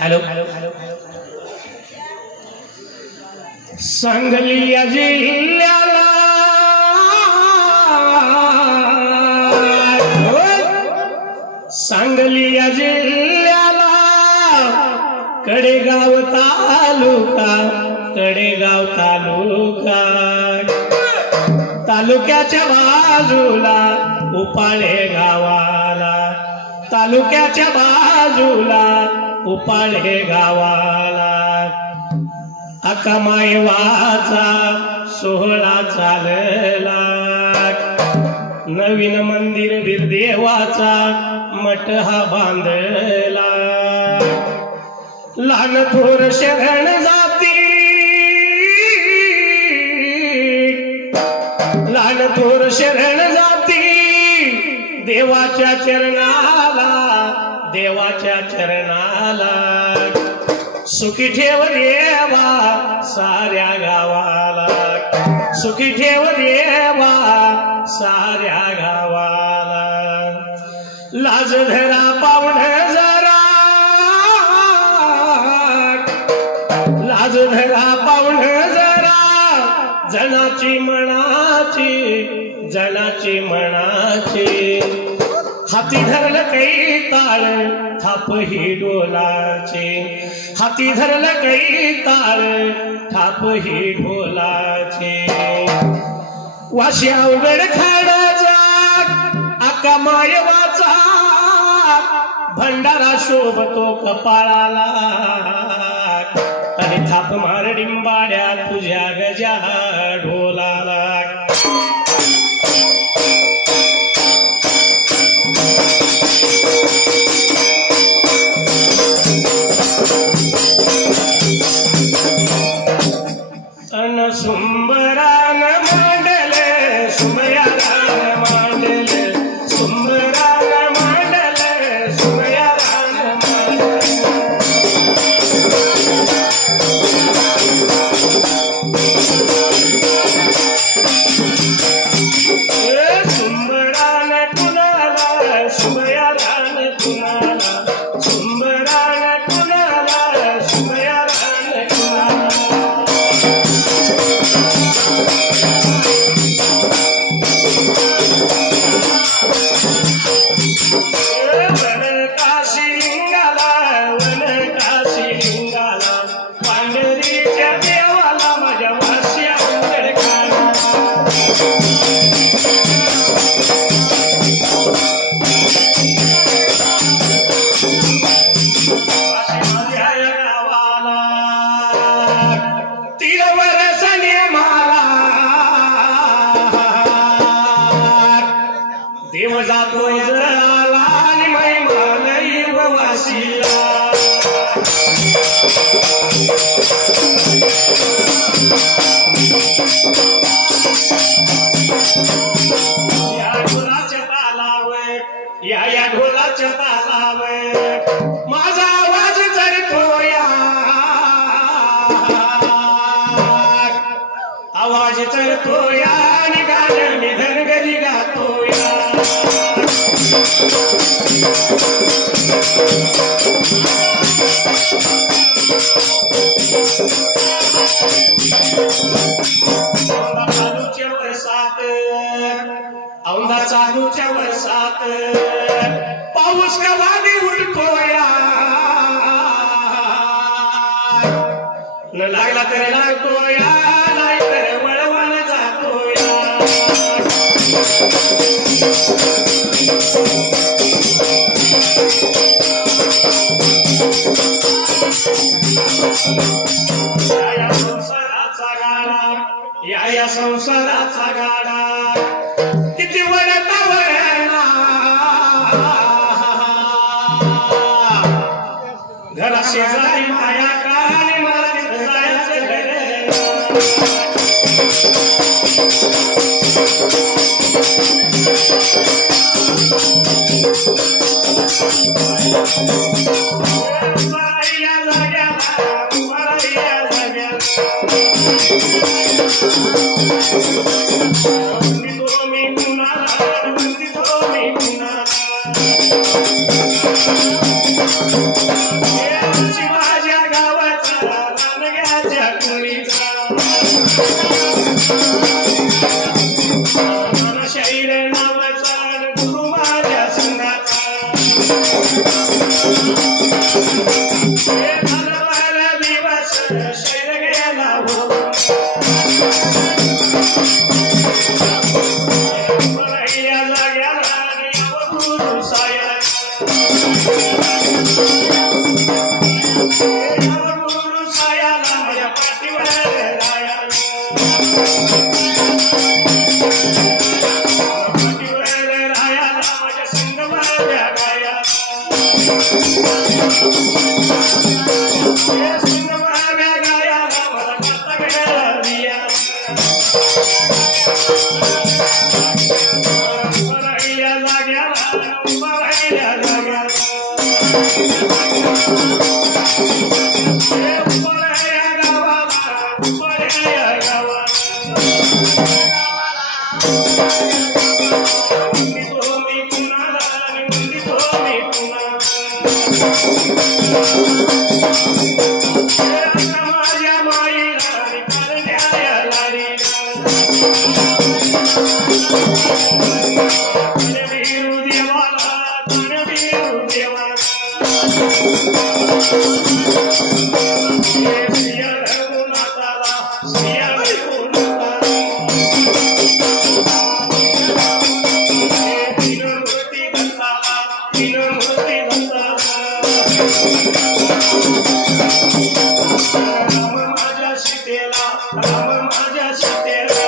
Hello Sangli या जिल्ह्याला सांगली या जिल्ह्याला कडेगाव तालुका तालुक्याच्या बाजूला उपाळे गावाला तालुक्याच्या बाजूला उपाळे गावाला अकामायवाचा सोहळा चालला नवीन मंदिर बिरदेवाचा मठ हा बांधला लहान थोर शरण जाती लहान थोर शरण जाती देवाच्या चरणाला सुखी ठेव देवा साऱ्या गावाला सुखी ठेव देवा साऱ्या गावाला लाज धरा पावन जरा लाज धरा पावन जरा जनाची मनाची हाती धरलं काही ताळ थाप ही ढोलाचे हाती धरलं काही ताळ थाप ही ढोलाचे वाशी अवघड खाडाचा अकामायवाचा भंडारा शोभतो कपाळाला आणि थाप मार डिंबाड्या तुझ्या गजा ढोलाला सुंबरान मांडले सुमयारान मांडले सुंबरान मांडले सुमयारान मांडले सुंबरान कुणाला सुमयारान कुणाला सुंबरान कुणाला सुमयारान कुणाला देव जातो जळाला आणि महिमानई वाशीला या ढोलाच्या तालावर या ढोलाच्या तालावर माझा आवाज चढतोया आवाज चढतोया आणि गाणं मी धनगरी गातोया औंधा चालूच्या वर्षात पाऊस कवानी उडतोया लागला तर लागतो या नाही तर वळवण जातो या या संसाराचा गाडा किती वळता वळणा घरा शेजारी माया काय मला जायचं घरे माझ्या गावाचा रानग्याच्या कुणीचा शैर नावाचा गुरु माझ्या संघाचा दिवस शैर गेला हो गुरु साया गुरु सायाला माझ्या पाठीवर राया माझ्या संगमाव्या गाया संगमाव्या गायाला मला माता मिळालिया या जाग्याला उभा राहिल्या जाग्याला या गावाला या गावाला मी पुन्हा माझ्या माईला करण्याला वीरू देवाला वीरू देवाला सिया रघुनाथाला सिया रघुनाथाला तीनमूर्ती दत्ताला तीनमूर्ती दत्ताला राम माझ्या सीतेला राम माझ्या सीतेला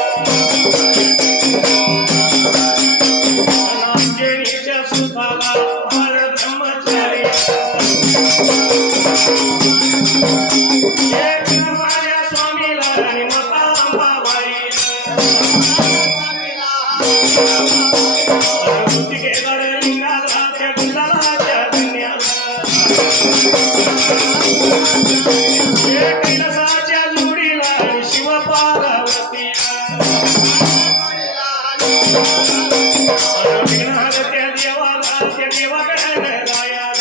नामदेवीच्या सुताला हर ब्रह्मचारी माझ्या स्वामीला आणि माता अंबाबाई केदार लिंगाला त्या गुंडाला धन्याला कैलासाच्या जोडीला आणि शिव पार्वती त्या देवाला त्या देवाकडे राया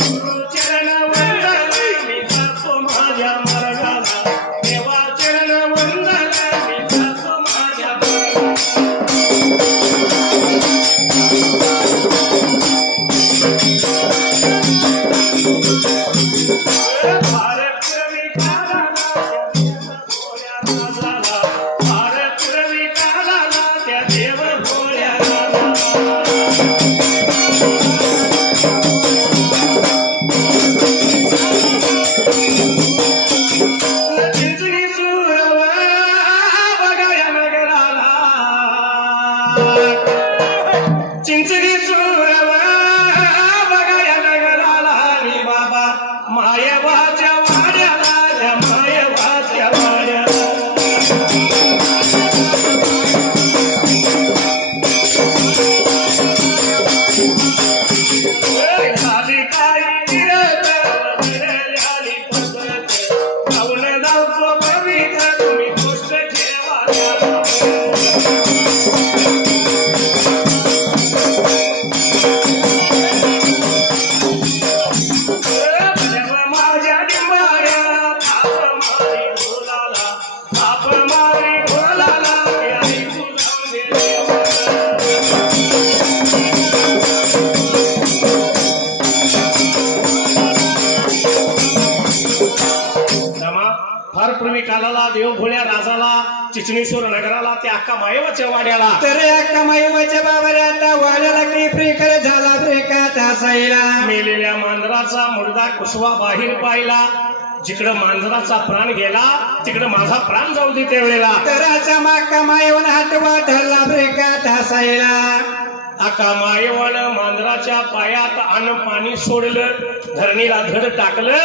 गुरु चरण वंदना मी जातो माझ्या मार्गाला देवा चरण वंदना मी जातो माझ्या चिंचणी सुरवा बघाया नगराला आणि बाबा मायवाच्या वाड्याला मायवाच्या वाड्याला झाली काही विरली पद्धत जाऊन जातो बघितलं तुम्ही गोष्ट ठेवा चिचणीश्वर नगराला त्या अक्का मायवाच्या वाड्याला तर अक्का मायवाच्या बाबऱ्यात वाड्याला काही प्रिकर झाला प्रिकात हसायला मेलेल्या मांजराचा मुर्दा कुसवा बाहेर पाहिला जिकडं मांजराचा प्राण गेला तिकडं माझा प्राण जाऊ दे त्यावेळेला तर असा अक्का मायवन हातवा धरला प्रिकात हसायला अक्का मायवन मांजराच्या पायात अन्न पाणी सोडलं धरणीला धड टाकलं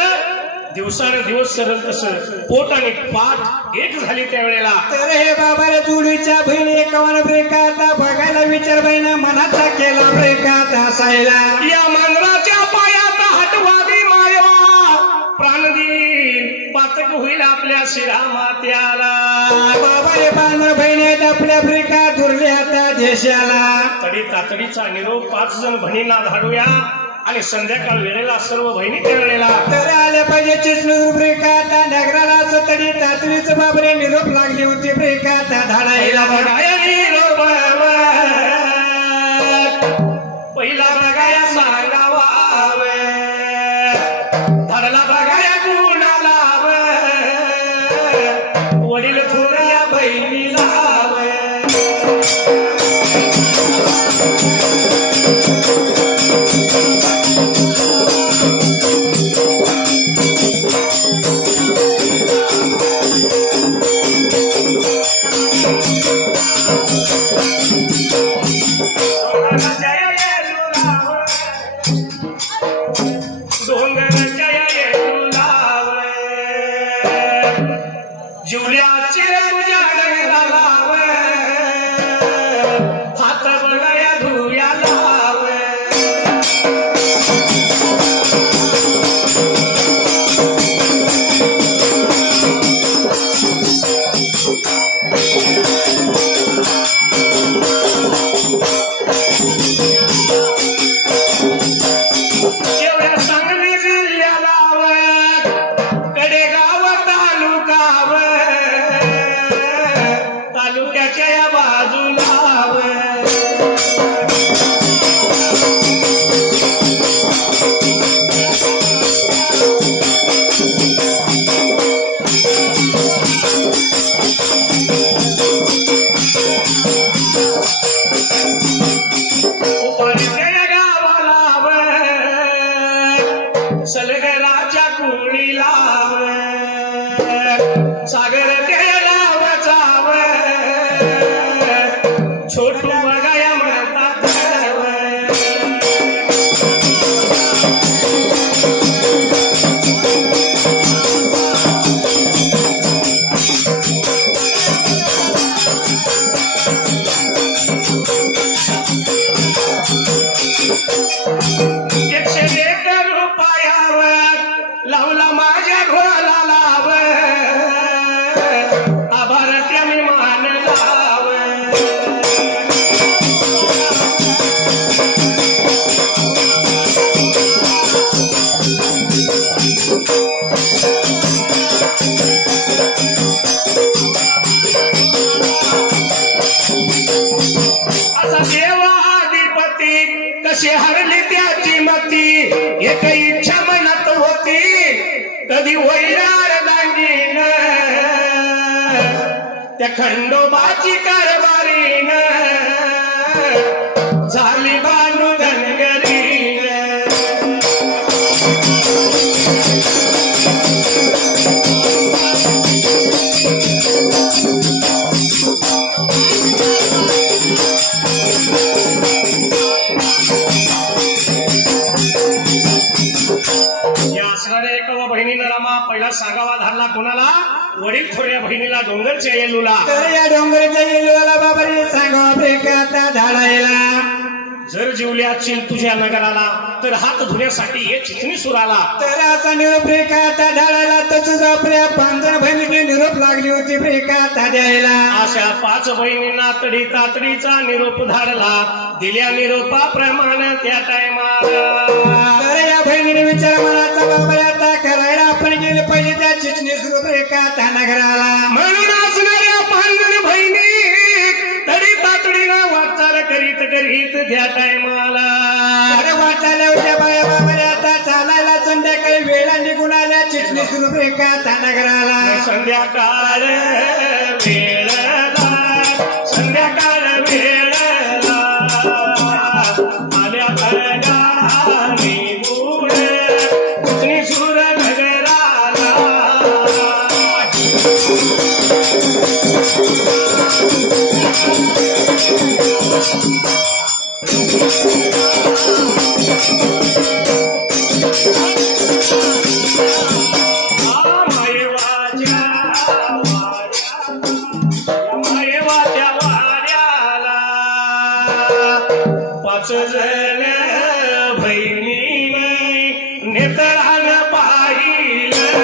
दिवसानुदिवस सरळ कसं पोट आणि पाठ एक झाली त्यावेळेला तर हे बाबाला जुडीच्या बहिणी एकावन्न ब्रेकात बघायला विचार बहिणा मनाचा केला ब्रेकात हसायला या मांजराच्या पायात हटवादी मायवा प्राण देईल पातक होईल आपल्या शिरा मात्याला बाबा हे बांधर बहिणी आपल्या ब्रेकात दुरले आता देशाला तडी तातडीचा निरोप 5 जण बहिणींना धाडूया आणि संध्याकाळ वेळेला सर्व बहिणी त्यावेळेला तर आल्या पाहिजे चिचणूर ब्रेकात नगराला तडी तातडीच बाबरे निरोप लागली होती ब्रेकात धाडायला बघाया निरोप पहिला बघाया सांगावा धडला बघाया कुणाला वडील थोड्या बहिणीला जुल्याचे तुझ्या डंगराला हात बघाया धुया लाव एवढ्या सांगली जिल्ह्याला कडेगाव तालुक्याच्या या बाजूला उपारीच्या गावाला सलगराच्या कुणीला सागर छोटू बघाया म्हणतात ₹101 लावला माझ्या घोळाला लाव आभार त्या मी मान लाव असा देवा आदिपती कशी हरली त्याची मती एक इच्छा मनात होती कधी वैरार दांडीन त्या खंडोबाची कारभारीन झाली बानू धनगरीन बहिणीला रामा पहिला सांगावा धरला कोणाला वडील थोड्या बहिणीला डोंगरच्या येलूला तर या डोंगरच्या येलूला बाबाने सांगावा ब्रेकात धाडायला जर जिवल्या असशील तुझ्या नगराला तर हात धुण्यासाठी ये चिचणीसुराला तर असा निरोप ब्रेकात धाडायला तसंच आपल्या 5 जण बहिणीने निरोप लागली होती ब्रेकात द्यायला अशा 5 बहिणींना तडी तातडीचा निरोप धाडला दिल्या निरोपाप्रमाणे त्या टायमाला तर या बहिणीने विचार मनाचा बाबा आता करायला आपण गेले पाहिजे त्या चिचणीसुर ब्रेकात नगराला म्हणून असणाऱ्या 5 जण बहिणी तडी तातडीनं वाटचाल करीत त्या टायमाला वाटायला होत्या बाया बाबा आता चालायला संध्याकाळी वेळा निघून आल्या चिचणीसुर ब्रेकात नगराला संध्याकाळ वेळ नेत्रानं पाहिलं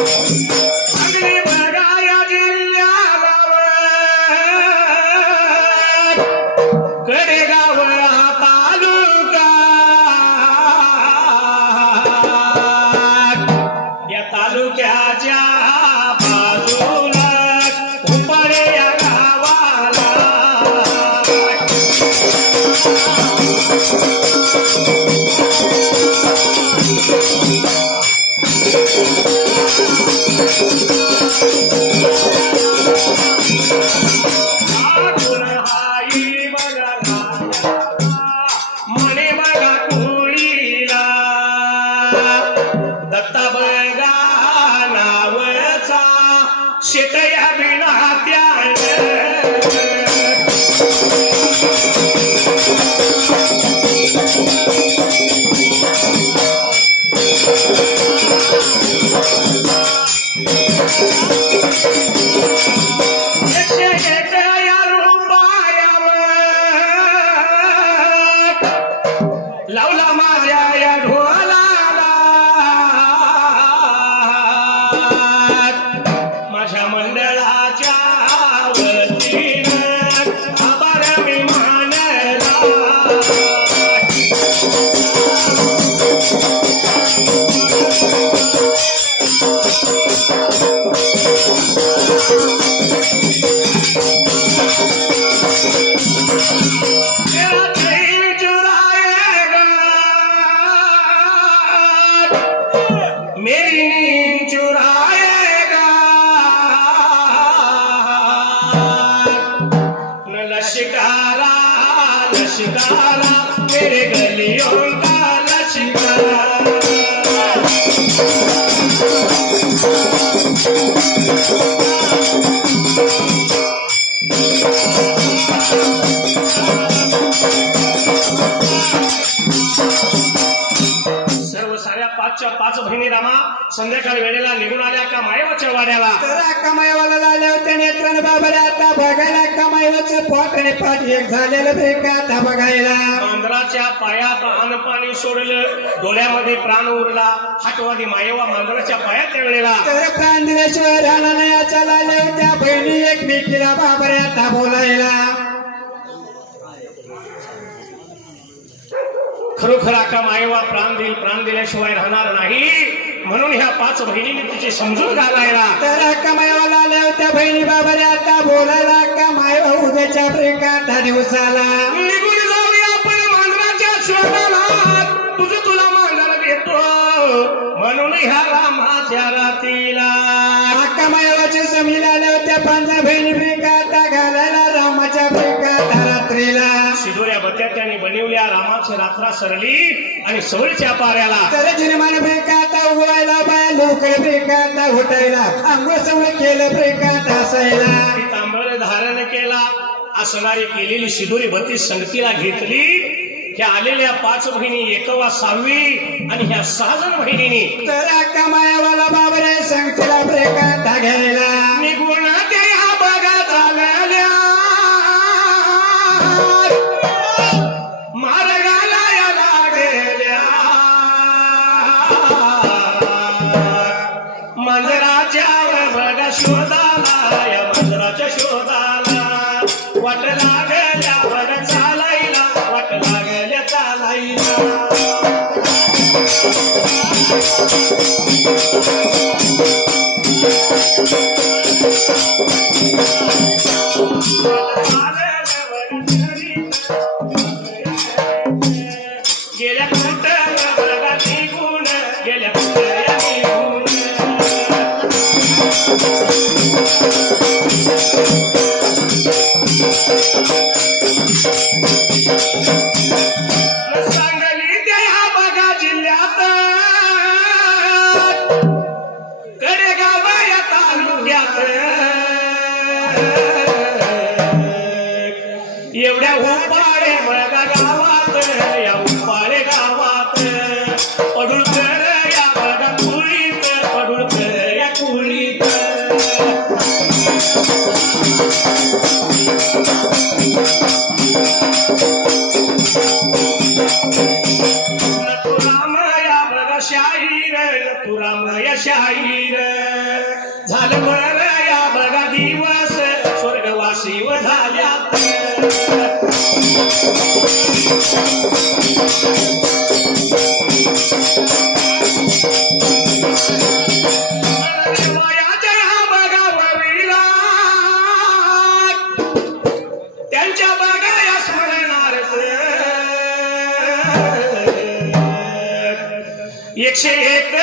चांगली बघा या जिल्ह्याला कडेगाव हा तालुका या तालुक्याच्या बाजूला उपाळे या गावाला मने बघा कुळीला दत्ता बघा नावचा शेतया बिना लावला माझ्या या ढोलाला माझ्या मंडळाच्या वतीनं आभार मी मानला मेरी नींद चुराएगा न लश्कारा लश्कारा मेरे गलियों का लश्कारा सर्व साऱ्या पाचच्या पाच बहिणी रामा संध्याकाळी वेळेला निघून आल्या का मायवाच्या वाड्याला कमाईवाला झाले होते नेत्रानं बाबरे आता बघायला कमाईवाचं पोट आणि पाठ एक झालेलं बेका आता बघायला मांजराच्या पायात अन्न पाणी सोडलं डोळ्यामध्ये प्राण उरला हातवादी मायवा मांजराच्या पायात त्या वेळेला तर प्राण दिल्याशिवाय राहणार नाही अशा झाल्या होत्या बहिणी एकमेकीला बाबरे आता बोलायला खरोखर आका मायवा प्राण दिल्याशिवाय राहणार नाही म्हणून ह्या पाच बहिणींनी तिची समजून घालायला तर कमाईवाला आल्या होत्या बहिणी बाबरे आता बोलायला कमाईवा उद्याच्या ब्रेकात दिवसाला निघून जाऊया आपण मांजराच्या शोधाला तुझं तुला मांजर देतो म्हणून ह्या रामाच्या रातीला कमाईवाच्या समीला आल्या होत्या पांढऱ्या बहिणी ब्रेकात घालायला रामाच्या ब्रेकात रात्रीला शिदोऱ्या बत्या त्यांनी बनवल्या रामाची रात्रा सरली आणि सवळीच्या पाऱ्याला तर जिरमान ब्रेकात उगवायला बाया लोकल ब्रेकात उठायला आंघोळ सवळ केलं ब्रेकात हसायला तांबळ धारण केला असणारी केलेली शिदोरी बत्ती संगतीला घेतली ह्या आलेल्या पाच बहिणी एकवा सहावी आणि ह्या 6 जण बहिणींनी तर कमायावाला बाबरे संगतीला ब्रेकात घ्यायला निघून त्या बघा झालेल्या मार्गाला याला गेल्या मंदिराच्या बघा शोधाला या मंदिराच्या शोधाला वाट लागल्या बघा चालायला वाट लागल्या चालायला गेल्या कुठं बघा निघून गेल्या कुठं निघून सांगली त्या बघा जिल्ह्यात कडेगाव या तालुक्यात एवढ्या उपाळे बघा गावात या उपाळे गावात पडून तर या बघा पुरी शाहीर तू रामय शाहीर झालं बरं या बघा दिवस स्वर्गवासी व झाल्यात त्यांच्या बघाया स्मरणार्थ 101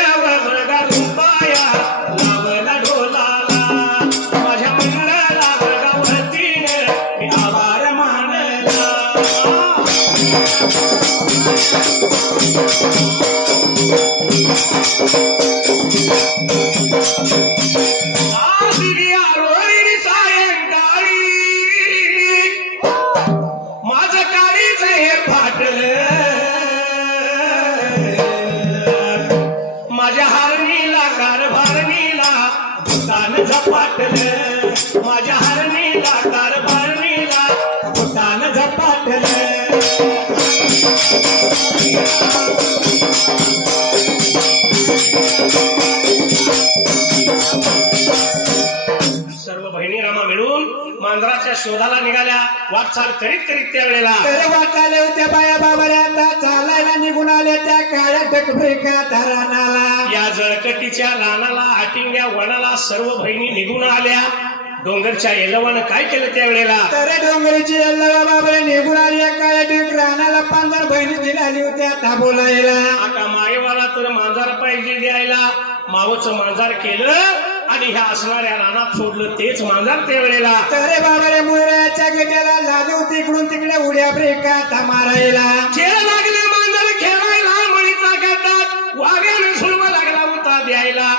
बघा रुपया लावला ढोलाला माझ्या मंडळाला बघा वतीनं मी आभार मानला माझं काळीच हे फाटलं माझ्या हारणीला कारभारणीला भूतान झपाटलं माझ्या हारणीला कारभारणीला भूतान झपाटलं सर्व बहिणी रामा मिळून मांजराच्या शोधाला निघाल्या वाटचाल करीत करीत त्यावेळेला वाटाले होत्या बाया बाबऱ्या आता चालायला निघून आल्या त्या काळ्या टकब्रेकात रानाला या जळकटीच्या रानाला आटिंग्या वनाला सर्व बहिणी निघून आल्या डोंगरच्या येलवानं काय केलं त्यावेळेला तर डोंगरीची येलवा बाबऱ्या निघून आली काळ्या टक रानाला 15 बहिणी दिलाली होत्या आता बोलायला आता मायवाला तर मांजार पाहिजे द्यायला मावचं मांजार केलं आणि ह्या असणाऱ्या रानात सोडलं तेच मांजार त्यावेळेला तरे बाबारे मुळ्याच्या गेट्याला लाजू तिकडून तिकडे उड्या ब्रेकात मारायला खेळ लागले मांजर खेळायला मळीचा गटात वाघ्याने सुळवा लागला होता द्यायला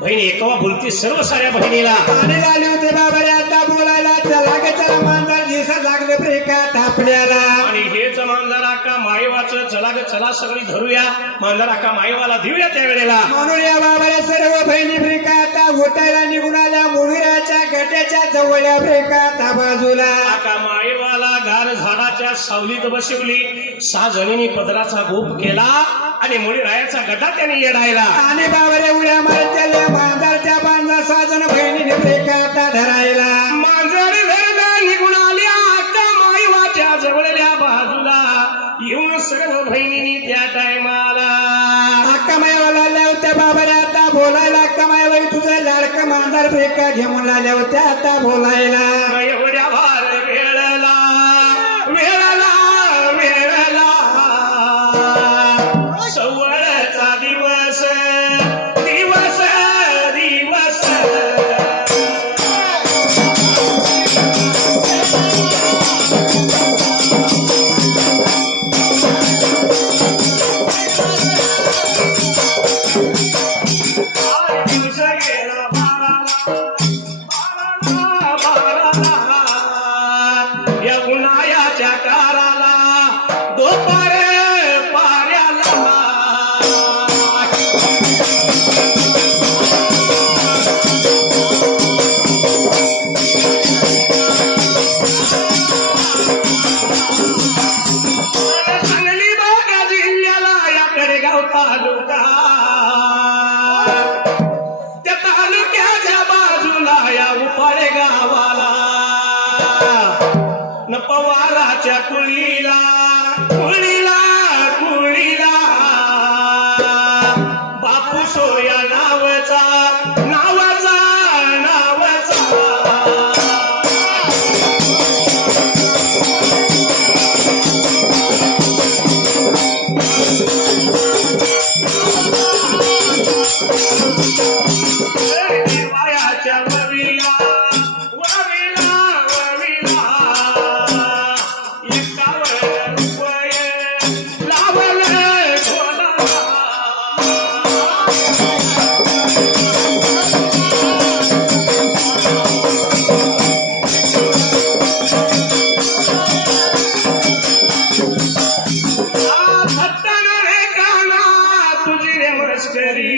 बहिणी एकवा बोलती सर्व साऱ्या बहिणीला आणि झाले होते बाबारे आता बोलायला चला मांजर दिसत लागले ब्रेकात आपल्याला आणि हेच मांजर आका मायवाचं चला ग चला सगळी धरूया मांजर आका मायवाला देऊया त्यावेळेला म्हणून या बाबारे सर्व बहिणी ब्रेकात उठायला निघून आल्या मुळ्याच्या गट्याच्या जवळच्या ब्रेकात बाजूला आका मायवाला गार झाडाच्या सावलीत बसवली 6 जणींनी पदराचा गोप केला आणि मुळी रायाचा गटा त्याने येडायला आणि बाबारे उड्या मारत त्याला मांजरच्या 5-6 जण बहिणीने ब्रेकात धरायला मांजर धरला निघून आल्या आका मायवाच्या जवळल्या बाजूला येऊन सर्व बहिणींनी त्या टायमाला अक्का मायवाला आल्या होत्या बाबारे आता बोलायला अक्का मायबाई तुझं लाडकं मांजर ब्रेका घेऊन आल्या होत्या आता बोलायला एवढ्या भार वेळला वेळला वेळला सवळचा दिवस दिवस दिवस दिवस गेला या उन्हाळ्याच्या काराला दोपार पाऱ्याला सांगली बागा जिल्ह्याला याकडे गाव तालुका त्या तालुक्याच्या बाजूला या उपाडे गावाला न पवाराच्या कुळीला कुळीला कुळीला बापू सोया नावाचा नावाचा नावाचा देवायाच्या वविला वविला वविला 51 रुपये लावले ढोलाला भट्टन रे काना तुझी रे मस्करी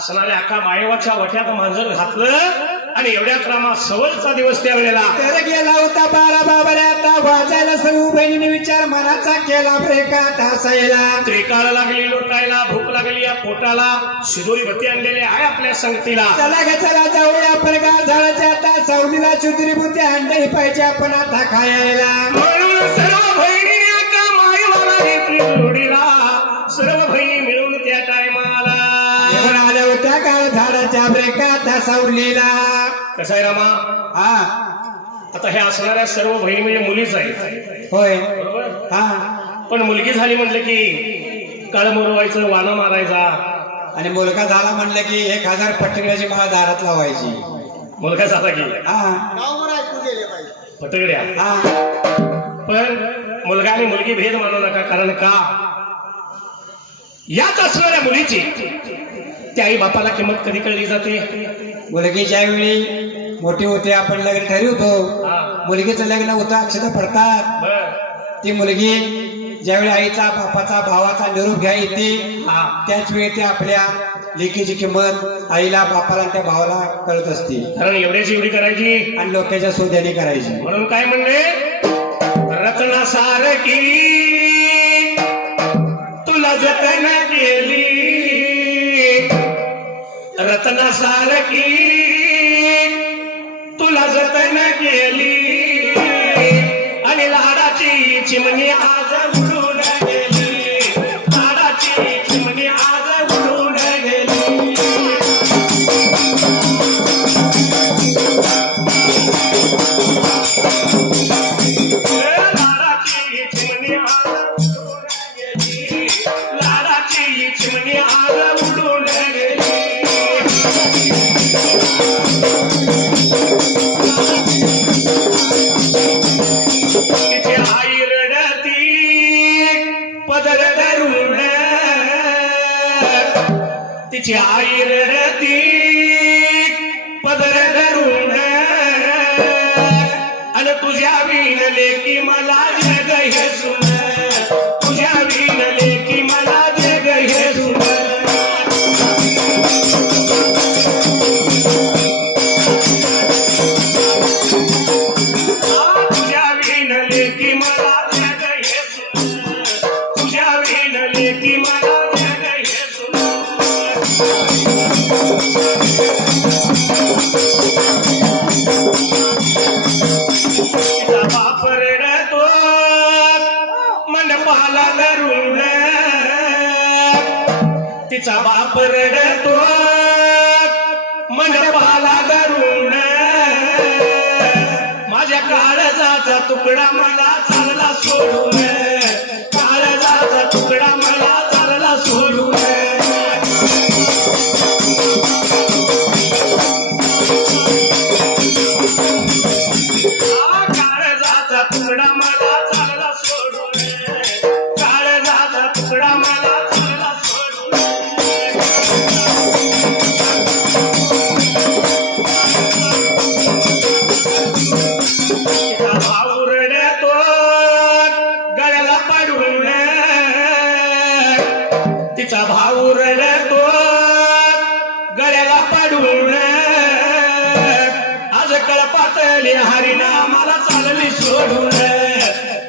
असणाऱ्या अख्खा मायवाच्या वट्यात मांजर घातलं आणि एवढ्यात रामा सवलचा दिवस त्यावेळेला तर गेला होता बारा बाबऱ्या आता वाजायला सर्व बहिणीने विचार मनाचा केला ब्रेकात हसायला त्रिकाळ लागली लोटायला भूक लागली या पोटाला शिदोरी बत्ती आणलेली आहे आपल्या संगतीला चला ग चला जाऊया आपण गार झाडाच्या आता सावलीला चुदरी बुद्धी अंडही पाहिजे आपण आता खायला म्हणून सर्व बहिणी आता मायवाला घेतली जोडीला सर्व बहिणी मिळून त्या टायमाला आल्या होत्या गार झाडाच्या ब्रेकात सावलीला कसं आहे रामा हा आता हे असणाऱ्या सर्व बहिणी म्हणजे मुलीच आहे होय बरोबर हा पण मुलगी झाली म्हटलं की काळ मोरवायचं वाना मारायचा आणि मुलगा झाला म्हणलं की 1000 फटकड्याची मला दारात लावायची मुलगा झाला की हा फटकड्या हा पण मुलगा आणि मुलगी भेद मानू नका कारण का याच असणाऱ्या मुलीची त्या आई बापाला किंमत कधी कळली जाते मुलगी ज्यावेळी मोठी होते आपण लग्न ठरवतो मुलगीचं लग्न होतं अक्षता पडतात ती मुलगी ज्यावेळी आईचा बापाचा भावाचा निरोप घ्या येते त्याच वेळी ते आपल्या लेकीची किंमत आईला बापाला त्या भावाला कळत असते कारण एवढ्याची एवढी करायची आणि लोकांच्या सोद्याने करायची म्हणून काय म्हणले रत्नासारखी तुला जतन केली रत्नासारखी तुला जतन केली आणि लाडाची चिमणी आज उडून गेली लाडाची चिमणी आज उडून गेली लाडाची चिमणी आज उडून गेली लाडाची चिमणी आज उडून गेली तिची आई रडती पदर धरून तिची आई रडती पदर धरून आणि तुझ्या विणले की मला जग हे सुन तुझ्या विणले की मला जग हे सुन तिचा बाप रडतो मंडपाला धरून माझ्या काळजाचा तुकडा मला चालला सोडून काळजाचा तुकडा मला चालला सोडून काळजाचा तुकडा मला चालला सोडून काळजाचा तुकडा मला चालला सोडून भाऊ रडतो गळ्याला पाडून तिचा भाऊ रडतो गळ्याला पाडून आज कळपातली हरिनामाला चालली सोडून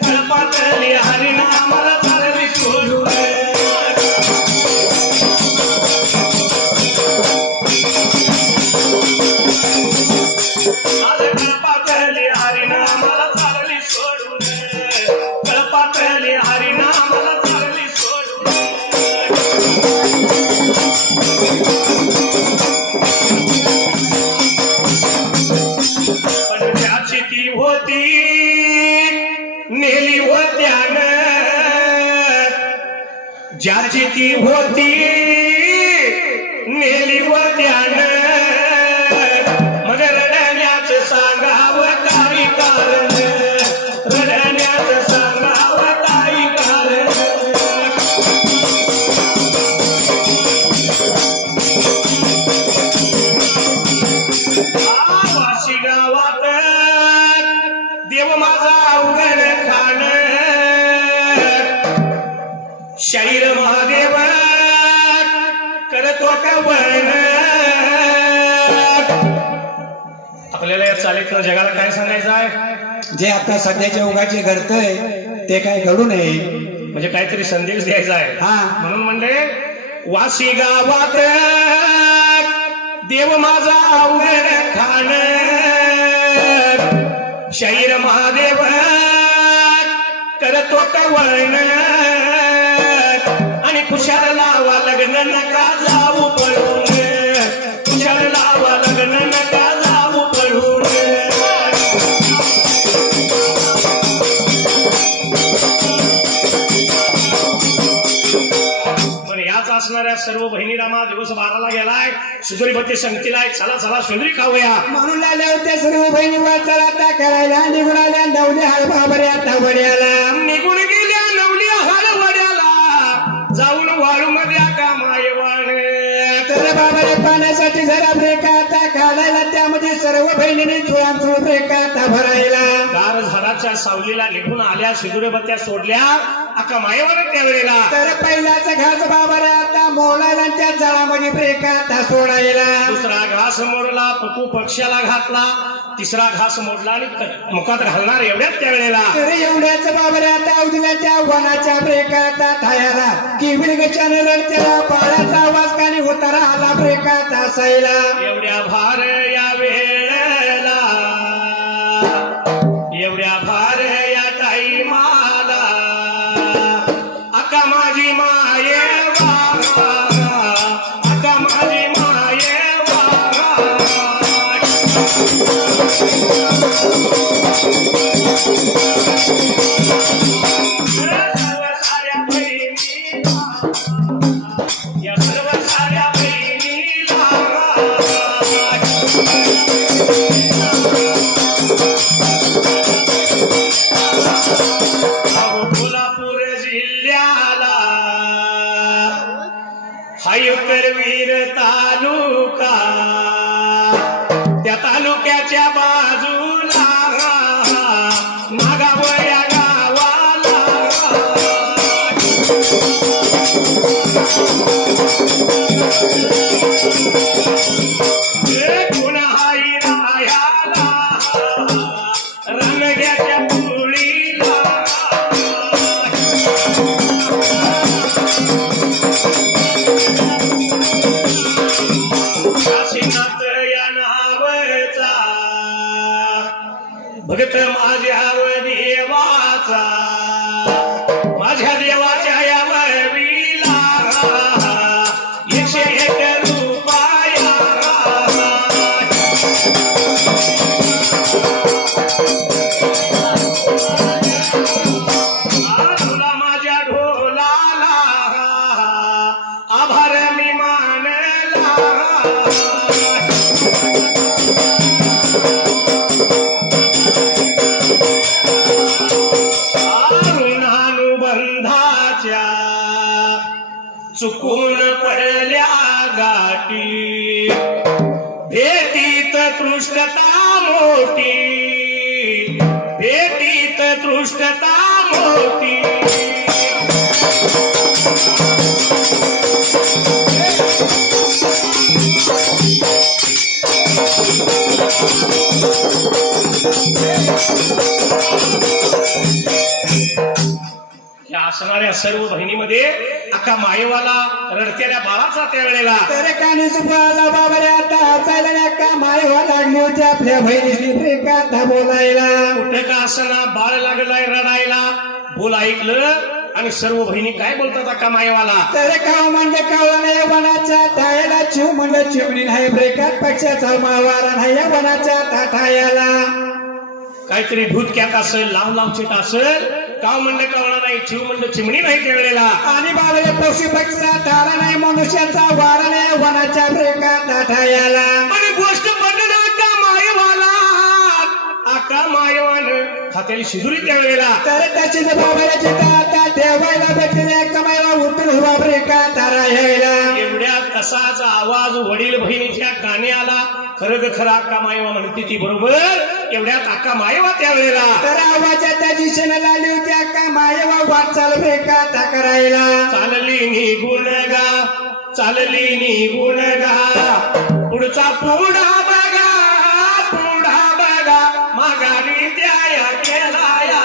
कळपातली हरिनामाला चालली सोडून आज कळपातली हरिनामाला चालली सोडून कळपातली हरिनामाला चालली सोडून पण ज्याची ती होती नेली होत्यानं ज्याची ती होती नेली होत्यानं मग रडण्याचं सांगावं काही कारण रडण्याचं सांगावं काही कारण वाशी गावात देव माझा अवघड खाण शाहीर महादेव कर करतो कवण. आपल्याला या चालीतनं जगाला काय सांगायचं आहे? जे आता सध्याच्या युगाचे घडतंय ते काय घडू नये, म्हणजे काहीतरी संदेश द्यायचा आहे. म्हणून म्हणले वाशी गावात देव माझा अवघड खाण, शरीर महादेव करतो कवण, आणि खुशाल लावा लग्न नका जाऊ पळून, खुशाल लावा लग्न नका जाऊ पळून. पण याच असणाऱ्या सर्व बहिणी रामा दिवस 12ला गेलाय, सुंदरी भक्ती संगतीला चला चला सुंदरी खाऊया म्हणून आल्या होत्या सर्व बहिणी वाचाला त्या करायला. निघून आल्या नवल्या हळबाबऱ्या तावड्याला, निघून गेल्या नवल्या हळवड्याला, जाऊन वाळू मध्ये का मायवाण. तर बाबाने पाण्यासाठी जरा ब्रेक आता काढायला, त्यामध्ये सर्व बहिणींनी चुळांचुळ ब्रेक आता भरायला. गार झाडाच्या सावलीला निघून आल्या, सिंदुरबत्त्या सोडल्या अका मायवान त्यावेळेला. तर पहिलाच घास बाबाने आता मोडायला, त्या जळामध्ये ब्रेक आता सोडायला. दुसरा घास मोडला, पपू पक्षाला घातला, तिसरा घास मोडला आणि मुखात घालणार एवढ्याच त्यावेळेला. तर एवढ्याच बाबाने आता अवधीला त्या वनाच्या ब्रेक आता थायाला, की विडगच्या रडत्याला पाण्याचा आवाज कानी उतारा आला ब्रेक आता असायला. एवढ्या भार या वेळेला, एवढ्या भार या टाईमाला, अका माझी माये वागा, अका माझी माये वागा. सर्व साऱ्या बहिणीला, या सर्व साऱ्या बहिणीला, कोल्हापूर जिल्ह्याला हाय करवीर तालुका, त्या तालुक्याच्या बाजूला नागाव या गावाला. कुणाही रायाला, रणग्याच्या पुळीला, काशीनाथ या नावाचा भक्त माझ्या देवाचा, माझ्या देवाच्या या वळवीला 101 रुपया. तुला माझ्या ढोलाला आभार मी मानला. ऋणानुबंधाच्या चुकून पडल्या गाठी, भेटीत तृष्टता मोठी, भेटीत तृष्टता मोठी. या असणाऱ्या सर्व बहिणीमध्ये अख्खा मायवाला रडत्याच्या बाळाचा त्यावेळेला. तर कानी सुपाला बाबाने आता हसायला, का मायवा लागली होती आपल्या बहिणीची ब्रेक आता बोलायला. कुठं का असना बाळ लागलाय रडायला, बोल ऐकलं आणि सर्व बहिणी काय बोलतात अक्का मायवाला. तर काव म्हणजे कावळा नाही वनाच्या थायाला, चिव म्हणजे चिमणी नाही ब्रेकात, पक्षाचा मावारा नाही या वनाच्या ताठायाला. काहीतरी भूतक्यात असेल, लाव लावचिट असेल, काव म्हणलं कावळा नाही, चिव म्हणलं चिमणी नाही त्यावेळेला. आणि बाबाला पशु पक्षीचा तारा नाही, मनुष्याचा वारा नाही वनाच्या ब्रेकात ताठायाला. पण गोष्ट पडलं अक्का मायवाला, अक्का मायवान खात्याला शिजुरी त्यावेळेला. तर त्याची बाबाला चिता आता ठेवायला भेटले, कमायला उठून उभा ब्रेकात तारा यायला. एवढ्यात तसाच आवाज वडील बहिणीच्या कानी आला. खरं खरं अक्का मायवा म्हणते ती बरोबर. एवढ्यात अक्का मायवा त्यावेळेला. तर आवाजात त्या दिशेने आली होती अक्का मायवा वाटचाल ब्रेकात करायला. चालली निघून गा चालली निघून गा पुढचा पुढा बघा माघारी द्या केला या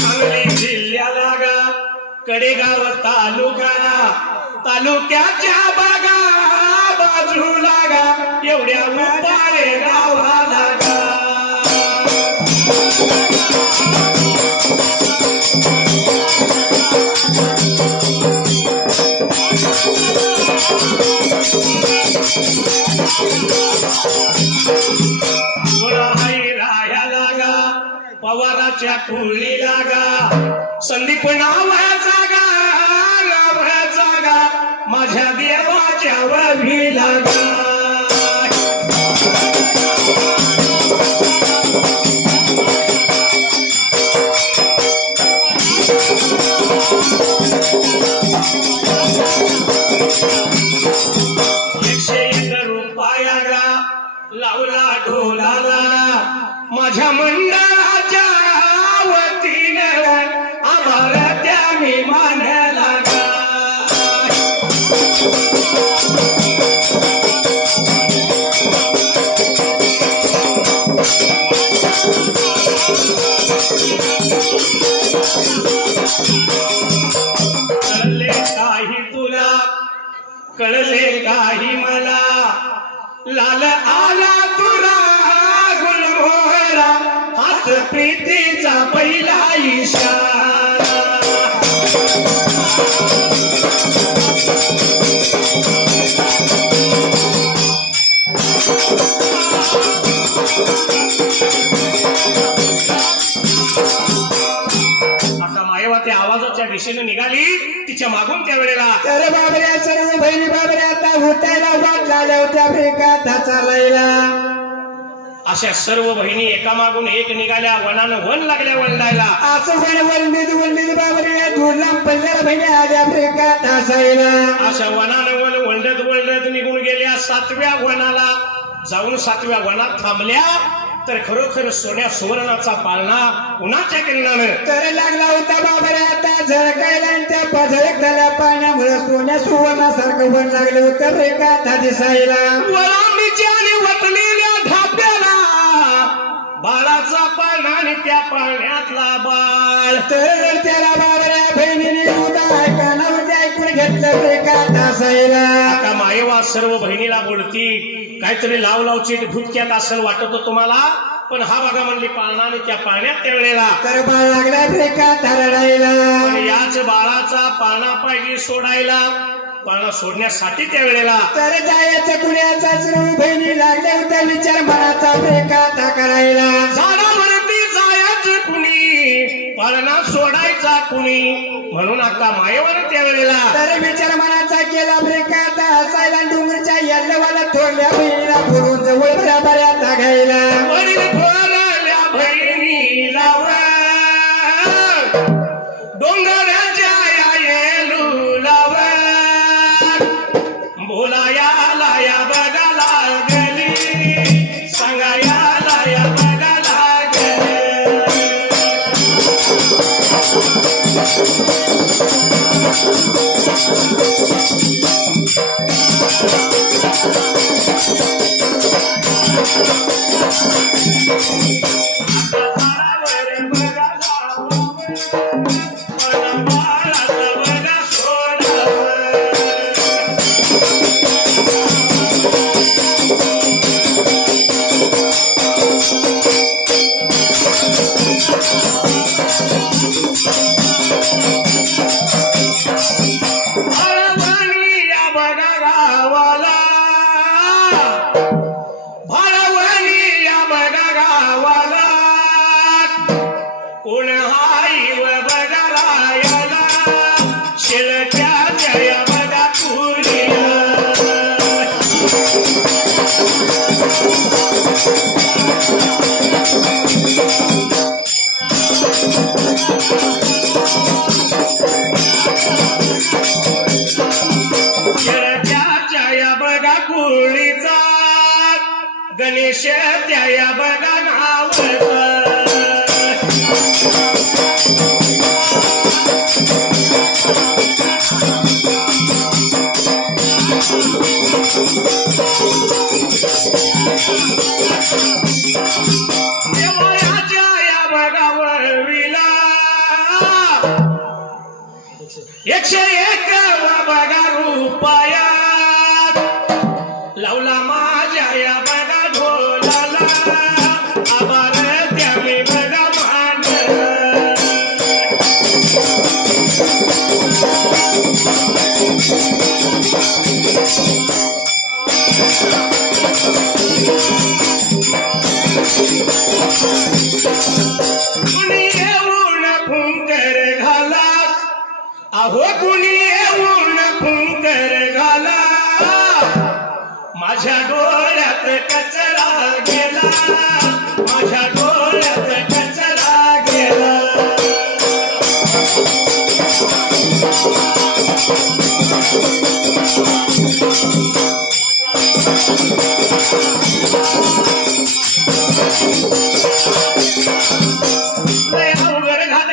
सांगली जिल्ह्याला गा कडेगाव तालुक्याच्या बागा बाजूला गा एवढ्या उपाळे गावाला गा राहायला गा पवाराच्या टोळीला गा संदीप नावाचा गा माझ्या देवाच्या वहीला गा ₹101 लावला ढोलाला माझ्या मंडळाच्या वतीनं आम्हाला त्या मी मानायला कळले काही तुला कळले काही मला लाल आला तुला गुलमोहरा हात प्रीतीचा पहिला इशारा आता मायवा त्या आवाजाच्या दिशेने निघाली तिच्या मागून त्या वेळेला तर बाबऱ्या सर्व बहिणी बाबऱ्या आता उठायला वाट झाल्या होत्या ब्रेकात चालायला अशा सर्व बहिणी एकामागून एक निघाल्या वनानं वन लागल्या वंडायला असं वंडीत बाबऱ्या दूरला पडल्या बहिणी आल्या ब्रेकात हसायला अशा वनानं वन वंडत निघून गेल्या 7व्या वनाला जाऊन 7व्या वनात थांबल्या तर खरोखर सोन्या सुवर्णाचा पाळणा उन्हाच्या किरणानं तर लागला होता बाबऱ्या आता झळकायला आणि त्या पझळक झाल्या पाण्यामुळे सोन्या सुवर्णासारखं वन लागलं होतं ब्रेकात दिसायला वळामीच्या आणि वटलेल्या धाप्याला बाळाचा पाळणा आणि त्या पाळण्यातला बाळ तर त्याला बाबऱ्या बहिणीने कानामध्ये ऐकून घेतलं ब्रेकात हसायला आता मायेवा सर्व बहिणीला बोलती काहीतरी लावची भूतक्यात असं वाटत तुम्हाला पण हा बघा म्हणली पाळणा आणि त्या पाळण्यात त्या वेळेला तर बाळ लागला ब्रेकात रडायला याच बाळाचा पाळणा पाहिजे सोडायला पाळणा सोडण्यासाठी त्या वेळेला तर जायचं कुण्याचा सर्व बहिणी लागल्या होत्या विचार मनाचा ब्रेकात करायला झाडावरती जायचं कुणी पाळणा सोडायचा कुणी म्हणून आता मायेवर त्या वेळेला तर विचार मनाचा केला ब्रेकात हसायला डोंगरच्या यल्लवाला थोरल्या बहिणीला बोलून जवळ बऱ्यात घ्यायला वडील थोरल्या बहिणीला डोंगराच्या येलूलावर बोलायाला या बघा लागली सांगायाला या बघा लागली गणेश त्या बघा नाव देवाच्या या बघावर विला 101 बघा रुपयात लावला माझ्या या बघा ढोलाला आभार त्यावे बघा मान कुणी येऊन फुंकर घाला अहो कुणी येऊन फुंकर घाला माझ्या डोळ्यात कचरा गेला माझ्या डोळ्यात कचरा गेला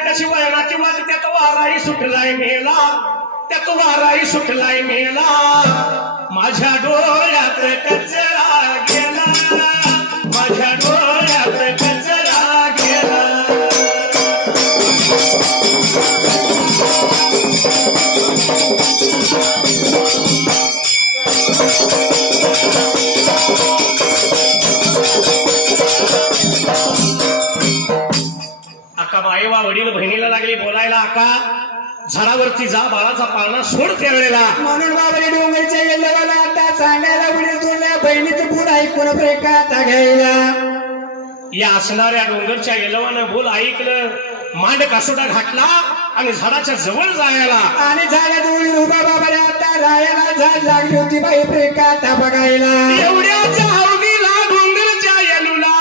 कशी वळणाची वाट त्यात वाराही सुटलाय मेला त्यात वाराही सुटलाय मेला माझ्या डोळ्यात कचरा गेला माझ्या डोळ्यात कचरा गेला आका मायवा वडील बहिणीला लागली बोलायला आका झाडावरती जा बाळाचा पाळणा सोड त्यावेळेला म्हणून बाबरी डोंगरच्या गेल्यावाला आता सांगायला उडी सोडल्या बहिणीचं पूर ऐकून प्रेकाता घ्यायला या असणाऱ्या डोंगरच्या गेलवानं बोल ऐकलं मांड कासोटा घातला आणि झाडाच्या जवळ जायला आणि झाडाजवळ उभा बाबाला आता राहायला झाड लागली होती बाई प्रेकाता बघायला एवढ्याच्या अवघीला डोंगरच्या येलूला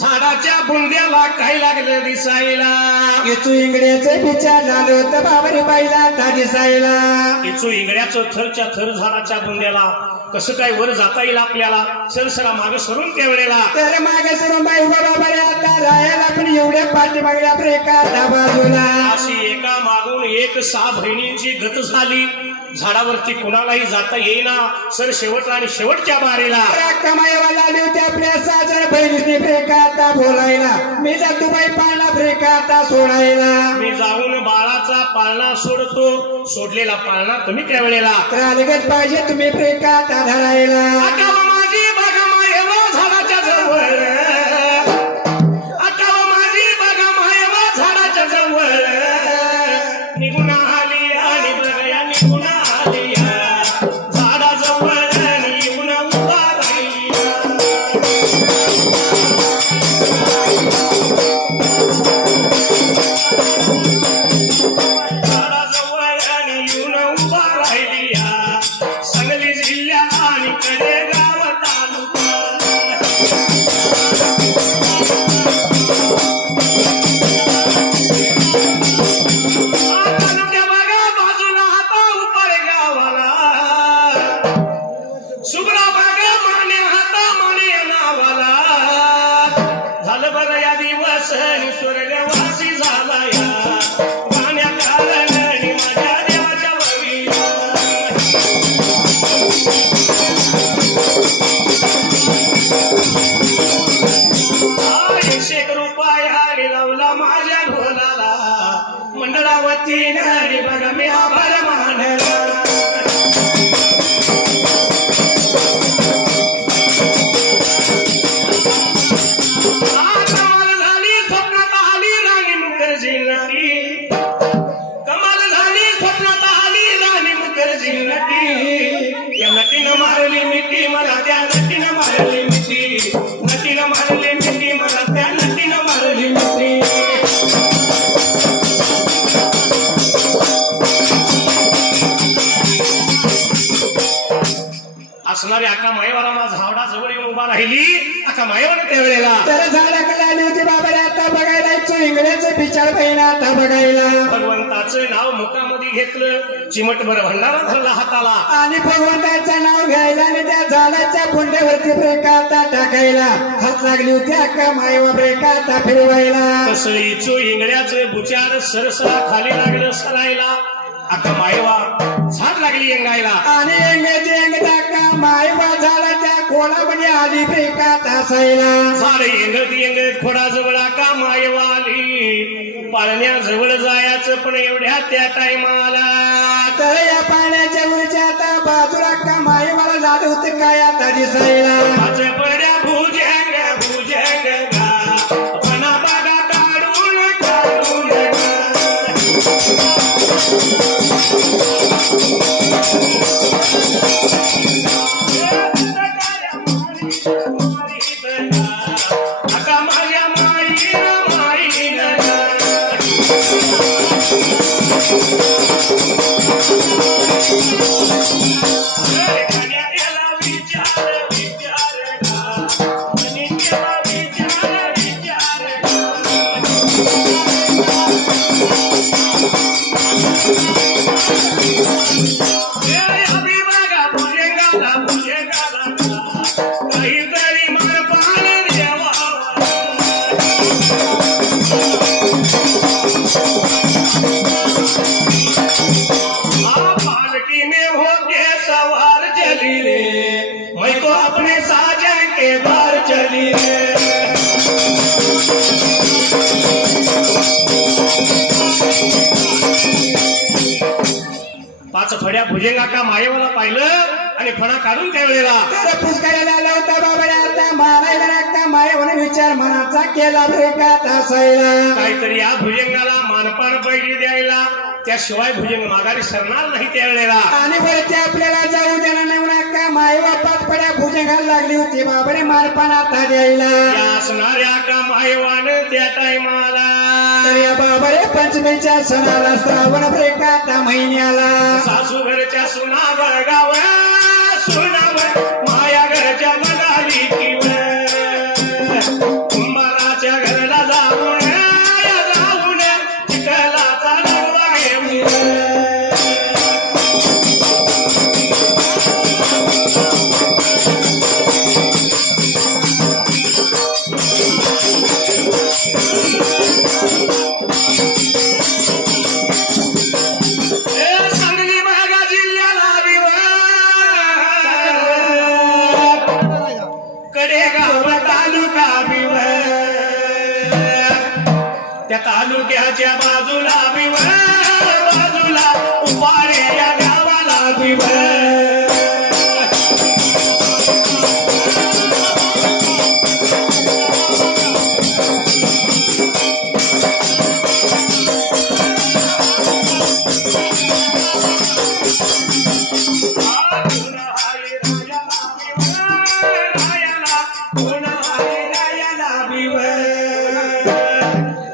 झाडाच्या बुंद्याला काय लागलं दिसायला इचू इंगड्याचं विचार झालं होतं बाबरी बाईला आता दिसायला इचू इंगड्याचं थरच्या थर झाडाच्या बुंद्याला कसं काय वर जाता येईल आपल्याला सरसरा माग सरून त्यावेळेला तर मागे सरून बाई उभा बाबाला आता राहायला पण एवढ्या पाठीमागल्या प्रेकाता बाजूला अशी एका मागून एक 6 बहिणींची गत झाली झाडावरती कुणालाही जाता येईना सर शेवटला आणि शेवटच्या बारीला कमाईवाला आली होती आपल्या 6 बहिणीने प्रेकाता बोलायला मी जातो बाई पाळणा प्रेकाता सोडायला मी जाऊन बाळाचा पाळणा सोडतो सोडलेला पाळणा तुम्ही त्यावेळेला अलगत पाहिजे तुम्ही प्रेकाता धरायला माझी बघा मायवा झाडाच्या जवळ आता माझी बघा मायवा झाडाच्या जवळ निघून आली आणि बघा निघून आली झाडाजवळ निघून उभा राहिली झाडाजवळ निघून उभा राहिली सांगली जिल्ह्यात आणि कडेगाव तालुका तालुक्या बघा बाजूला हाता उपर गावाला सुब्रा बघा माने हाता माने नावाला झालं बघा या दिवस स्वर्गवासी झाला या गाण्या कारण माझ्या देवाच्या बळीला 100 रुपया लावला माझ्या ढोलाला मंडळावतीने बघा मी आभार मानला कमाल झाली स्वप्नात आली राणी मुखर्जी नटी कमाल झाली स्वप्नात आली राणी मुखर्जी नटी या नटीनं मारली मिठी मला त्या नटीनं मारली मिठी नटीनं मारली मिठी मला त्या नटीनं मारली मिठी असणारे आका माईवाला झावडा जवळ येऊन उभा राहिली आता मायवानं त्यावेळेला तर झाडाकडे आली होती बाबाने आता बघायला इंगळ्याचं बिचार बहिण आता बघायला भगवंताचं नाव मुखामध्ये घेतलं चिमटभर भंडारा धरला हाताला आणि भगवंताचं नाव घ्यायला आणि त्या झाडाच्या बुंड्यावरती ब्रेका आता टाकायला हात लागली होती अक्का मायवा ब्रेका आता फिरवायला तसं इचो इंगळ्याचं बुचार सरसरा खाली लागलं सरायला अक्का मायवा झाड लागली अंगायला आणि अंगाची अंगत अक्का मायवा झाला त्या कोणामध्ये आली ब्रेका तासायला झाड एंगत खोडाजवळ अक्का मायवा आली पाळण्याजवळ जायचं पण एवढ्या त्या टायमाला तर या पाण्याच्या उलच्या आता बाजूला अक्का मायवाला झालं होतं काय आता दिसायला माझं बड्या भुजंग भुजंग पणा बघा काढून काढून आता माझ्या काहीतरी मन पाहणे देवा पालकी में होके सवार चली रे मैं तो अपने साजन के बार चली रे पाच फड्या भुजंगा का मायेवाला पाहिलं आणि फणा काढून त्यावेळेला पुष्कळाला आला होता बाबाने आता मारायला लागता मायेवाने विचार मनाचा केला ब्रेका तासायला काहीतरी या भुजंगाला मानपान पैकी द्यायला त्याशिवाय भुजंग माघारी सरणार नाही त्यावेळेला आणि वरती आपल्याला जाऊ देणार नाही म्हणून का मायवा पाच पड्या भुजंगाला लागली होती बाबाने मारपान आता द्यायला या असणाऱ्या का मायवान त्या टायमाला तर या बाबारे पंचमीच्या सणाला श्रावण ब्रेका त्या महिन्याला सासू घरच्या सुनावर गाव सुनावर माया घरच्या मनाली किव कुंभाराच्या घरला जाऊन चिखलाचा लढवा सांगली महागा जिल्ह्याला कडेगाव तालुका त्या तालुक्याच्या बाजूला बाजूला उपाडे या गावाला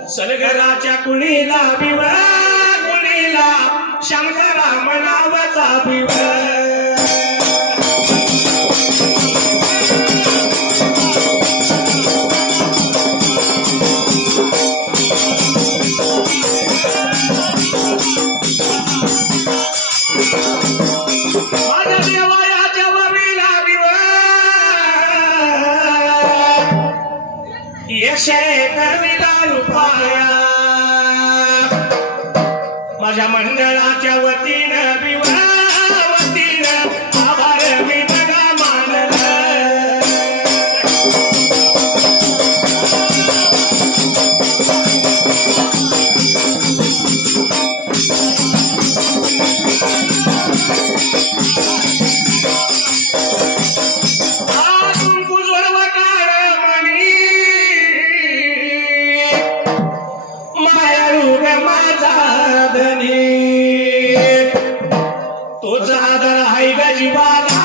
सलगराच्या कुणीला कुणीला शंकरा मनावचा माझ्या देवायाच्या वरीला यशे करविला रुपाया माझ्या मंडळाच्या वतीनं आभार मी बघा मानला तोच आदर आहे ग जीवाला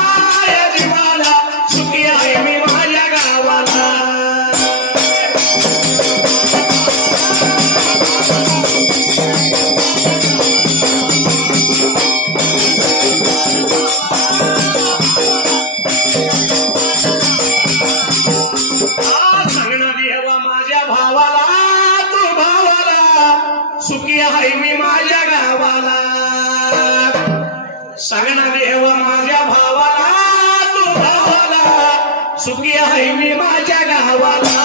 सुखी आहे मी माझ्या गावाला सांगना देव माझ्या भावाला तू भावाला सुखी आहे मी माझ्या गावाला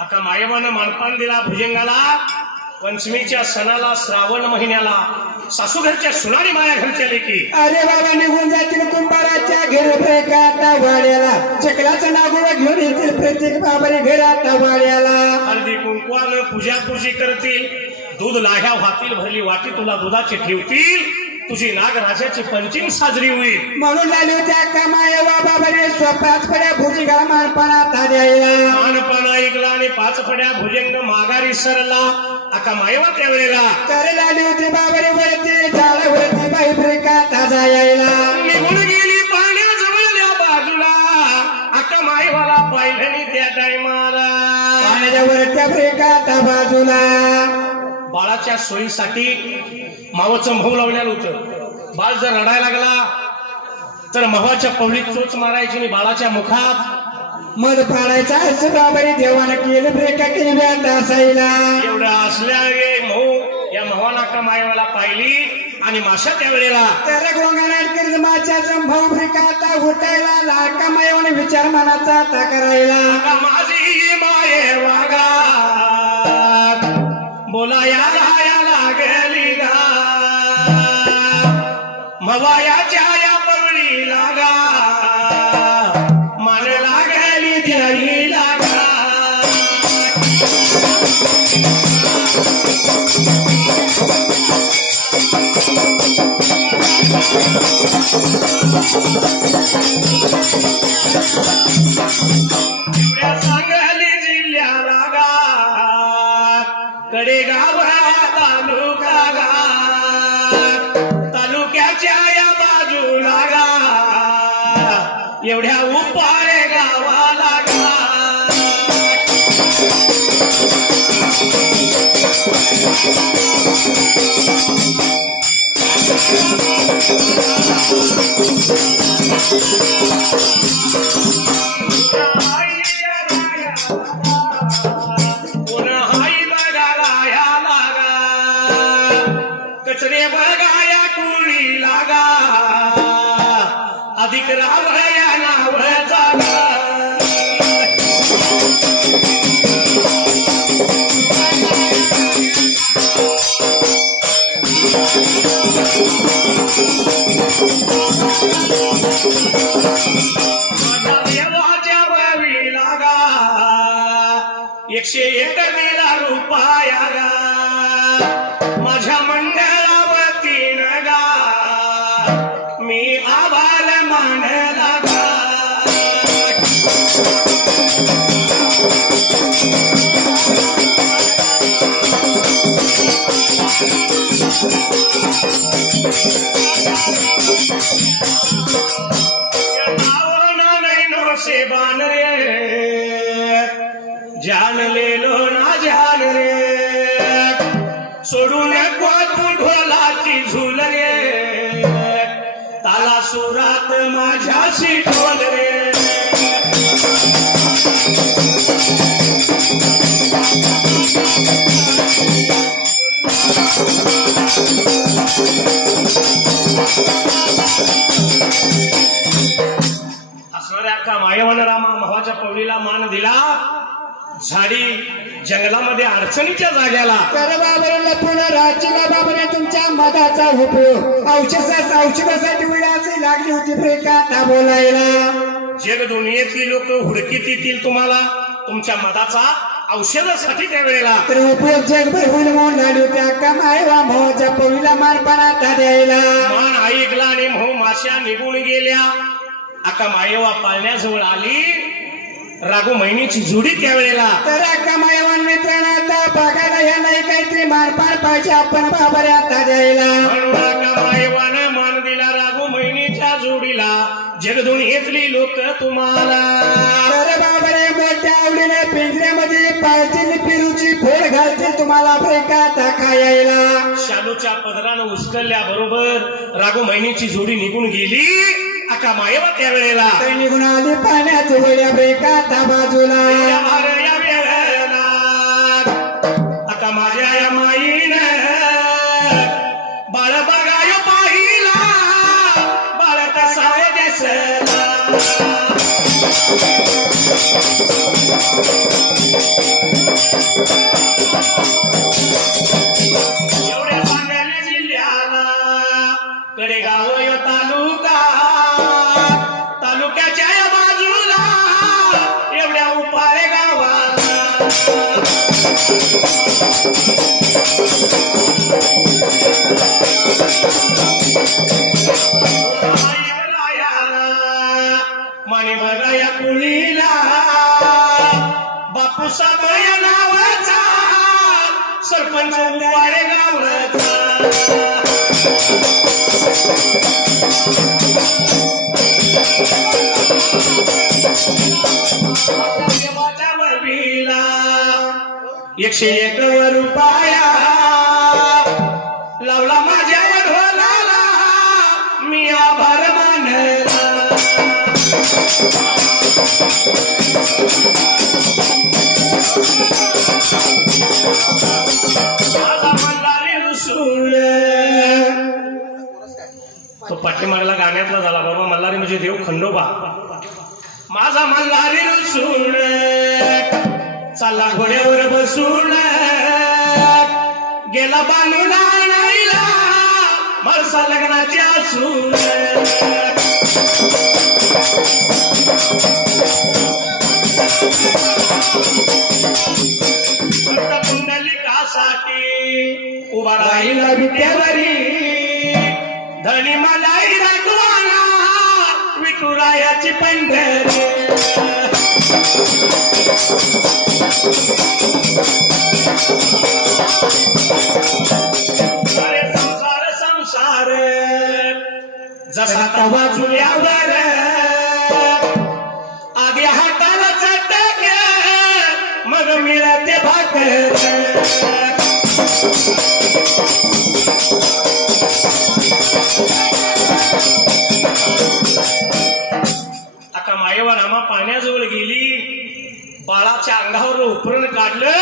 आता मायवानं मानपान दिला भुजंगाला पंचमीच्या सणाला श्रावण महिन्याला सासू घरच्या सुनारी माया घरच्या लेकी अरे बाबा निघून जातील कुंभाराच्या घर आता वाड्याला चकलाचं नागोबा घेऊन येतील प्रत्येक बाबाने घरात वाड्याला हळदी कुंकवानं पूजापूजी करतील दूध लाह्या वाहतील भरली वाटी तुला दुधाची ठेवतील तुझी नागराजाची पंचमी साजरी होईल म्हणून आली होती अक्का मायवा बाबाने स्वतःच पड्या भुजंगाला मानपानात द्यायला मानपान ऐकला आणि 5 फड्या भुजंग माघारी सरला अक्का मायवा त्यावेळेला करायला आली होती बाबाने वरती झाडावरती बाई ब्रेकात जायला निघून गेली पाण्याजवळल्या बाजूला अक्का मायवाला पाहिलं त्या टायमाला पाण्याच्या वरच्या ब्रेकात बाजूला बाळाच्या सोयीसाठी मावाचं महू लावलेलं होतं बाळ जर रडायला लागला तर मवाच्या पवलीत चोच मारायची आणि बाळाच्या मुखात मध पाडायचा असं बाबाने देवानं केलं ब्रेका केल्या असायला एवढं असल्या महू या मवाला का मायवाला पाहिली आणि माशा त्यावेळेला त्याला गोंगानाटकर माशाचा भाऊ ब्रेका उठायला लाडका मायवाने विचार मनाचा आता करायला माझी माये वागा बोला या लागली गा मवायाच्या या पवळी लागा मान लागली द्यावी लागा सांगली जिल्ह्या लागा कडे गाव तालुका गा तालुक्याच्या या बाजूला गा एवढ्या उपाळे गावाला गा कचरे बघाया कुळी लागा अधिक रावया नाव जागा माझ्या देवाच्या बावी लागा 101 दिला रुपया गा माझ्या मंडळावती गा मी आभार मानला गा से बान रे जान ले लो ना जान रे सोडू नको तू ढोलाची झुल रे ताला सुरात माझ्याशी ढोल रे असणाऱ्या मायवन रामा मवाच्या पवलीला मान दिला झाडी जंगलामध्ये अडचणीच्या जाग्याला तर बाबाने लपून राजीला बाबाने तुमच्या मधाचा उपयोग औषधासाठी विडाची लागली होती ब्रेका बोलायला जग दुनियेतली लोक हुडकीत येतील तुम्हाला तुमच्या मधाचा औषधासाठी त्यावेळेला तर उपयोग जगभर होईल म्हणून लागली होती अक्का मायवा मवाच्या पवलीला मानपानात द्यायला मान ऐकला आणि मऊ माश्या निघून गेल्या अक्का मायवा पाळण्याजवळ आली राघू महिनीची जोडी त्यावेळेला तर अक्का मायवान मित्रांना आता बघायला या नाही काहीतरी मानपान पाहिजे आपण बाबाने आता द्यायला म्हणून अक्का मायवानं मान दिला राघू महिनीच्या जोडीला जगदुनियेतली लोक तुम्हाला तर बाबाने मोठ्या आवडीने पिंजऱ्यामध्ये पाळतील पिरूची फोड घालतील तुम्हाला ब्रेका टाका यायला शालू मायेवाच्या पदरानं उचलल्या बरोबर राघू महिनीची जोडी निघून गेली. अका मायेवा त्या वेळेला निघून आली पाण्यात वड्या बेका बाजूला या वेळेला अका माझ्या या माईनं बाळ बघाय पाहिला बाळ कसा दिसला. एवढ्या सांगल्या जिल्ह्याला कडेगाव तालुका तालुक्याच्या बाजूला एवढ्या उपाळे गावाला माने बघा या कुळीला बापूसाहेब या नावाचा सरपंच उपाळे गावाचा. देवाच्या वरवीला 101 रुपया लावला माझ्या ढोलाला मी आभार मानला. माझा मल्हारी रुसूल तो पाठीमागला गाण्यातला झाला बाबा. मल्हारी म्हणजे देव खंडोबा. माझा मल्हारी रुसूल चालला घोड्यावर बसून गेला बांधून आणायला माणसा लग्नाची असून. कुंडलिकासाठी उभा राहिला विट्यावरी धनी मलाई राखवाना विठुरायाची पंढरी. अरे संसार संसार जसा तवा चुल्यावर आधी हाताला चटक मग मिळते भाकर. आता मायेवर आम्हा पाण्याजवळ गेली बाळाच्या अंगावर उपरण काढलं.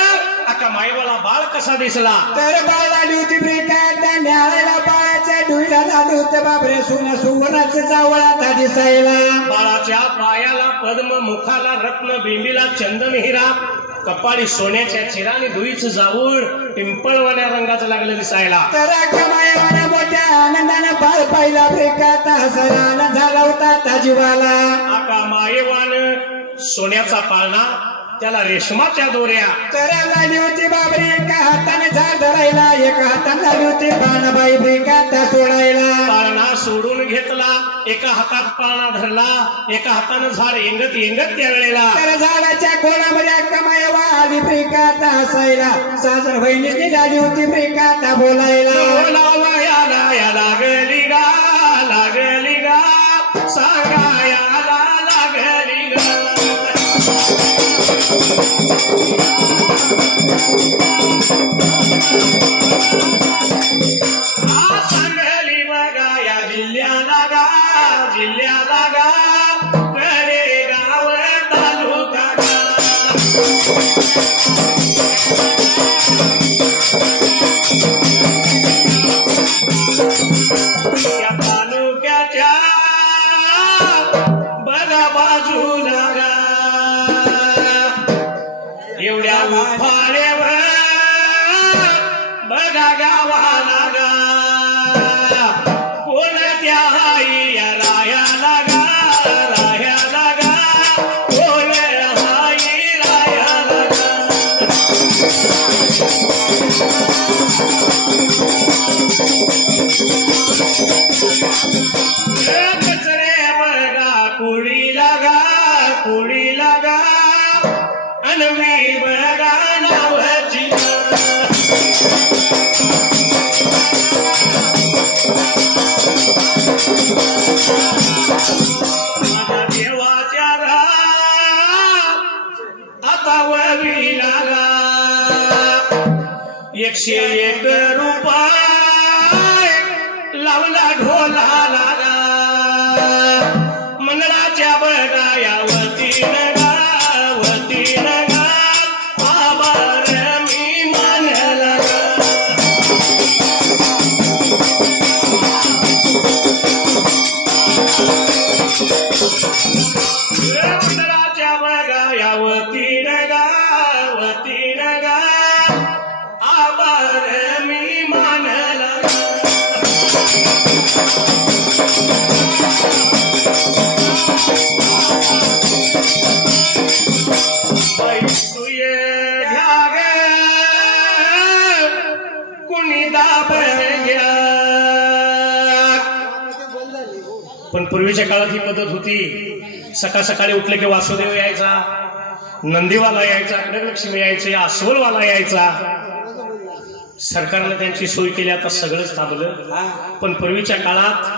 आता मायेवाला बाळ कसा दिसला तर बाळ आली होती ब्रेकात न्यायला बाळाच्या डोईला झालं होतं बाबरे सोन्या सुवर्णाचं जावळात दिसायला. बाळाच्या पायाला पद्म मुखाला रत्न बिंबीला चंदन हिरा कपाळी सोन्याच्या चिराने धुईचं जाऊळ पिंपळवाण्या रंगाचं लागलं दिसायला. तर मायेवाला मोठ्या आनंदानं बाळ पाहिला ब्रेकात हसरानं झाला होता ताजीवाला. आता मायेवान सोन्याचा पाळणा त्याला रेशमाच्या दोऱ्या तर झाली होती बाबरे एका हाताने झाड धरायला एका हाताने झाली होती पानाबाई ब्रेकात सोडायला. पाळणा सोडून घेतला एका हातात पाळणा धरला एका हातानं झाड येंगत येंगत त्या वेळेला. तर झाडाच्या खोडामध्ये कमायवा आली ब्रेकात हसायला. सासर बहिणीची झाली होती ब्रेकात बोलायला. बोलावयाला या लागली गा लागली गा सांगायाला लागली गा. सांगली बघा या जिल्ह्याला गा जिल्ह्याला गा कडे गाव तालुका गा. या तालुक्याच्या बघा बाजूला गा एवढ्या उफाळ्यावर बघा गावाला गा कोणत्या आई या रायाला गा रायाला गा कोण आई रायाला गा. कचरे बघा कुळीला गा कुळीला गा अनवी बघा नावाची माझ्या देवाच्या रा आता ववी लागा 101 रुपया लावला ढोलाला मंडळाच्या बगायावती नगावती नगा आभार मी मानला मंडळाच्या बगायावती नगावती नगा आभार मी मानला पैसुय घ्या ग कुणी दाब घ्या पण पूर्वीच्या काळात ही पद्धत होती सकाळ सकाळी उठले की वासुदेव यायचा नंदीवाला यायचा कडकलक्ष्मी यायचे अस्वलवाला यायचा सरकारने त्यांची सोय केली आता सगळंच थांबलं पण पूर्वीच्या काळात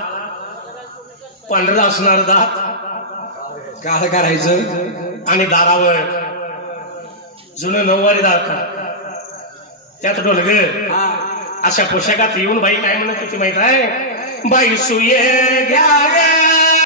पांढरा असणार दात काळ करायचं आणि दारावर जुनं नऊवारी दार त्यात ढोलग अशा पोशाखात येऊन बाई काय म्हणत होती माहित आहे बाई सुये घ्या